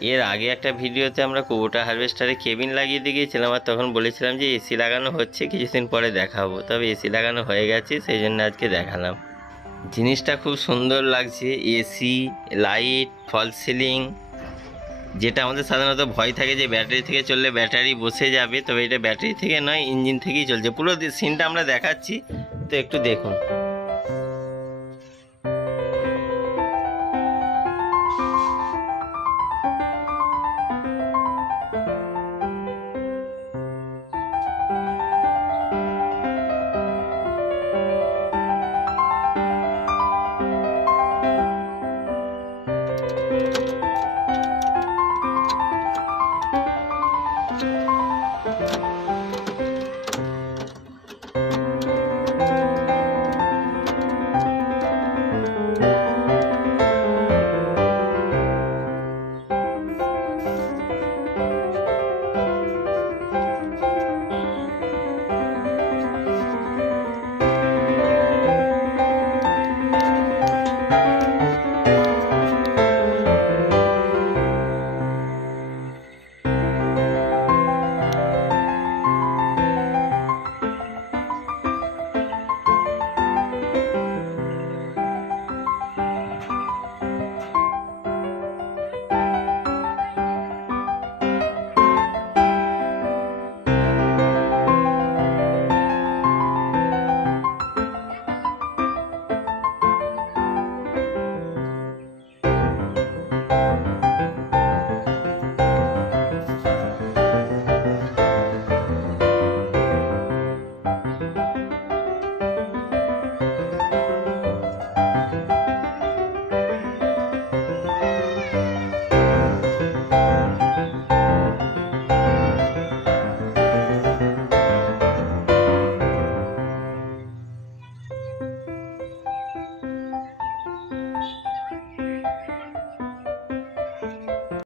এর আগে একটা ভিডিওতে আমরা কুবোটা হারভেস্টারে কেবিন লাগিয়ে দিয়ে গিয়েছিলাম, আর তখন বলেছিলাম যে এসি লাগানো হচ্ছে, কিছুদিন পরে দেখাবো। তবে এসি লাগানো হয়ে গেছে, সেই জন্য আজকে দেখালাম। জিনিসটা খুব সুন্দর লাগছে, এসি, লাইট, ফল সিলিং। যেটা আমাদের সাধারণত ভয় থাকে যে ব্যাটারি থেকে চললে ব্যাটারি বসে যাবে, তবে এটা ব্যাটারি থেকে নয়, ইঞ্জিন থেকেই চলছে। পুরো সিনটা আমরা দেখাচ্ছি, তো একটু দেখুন।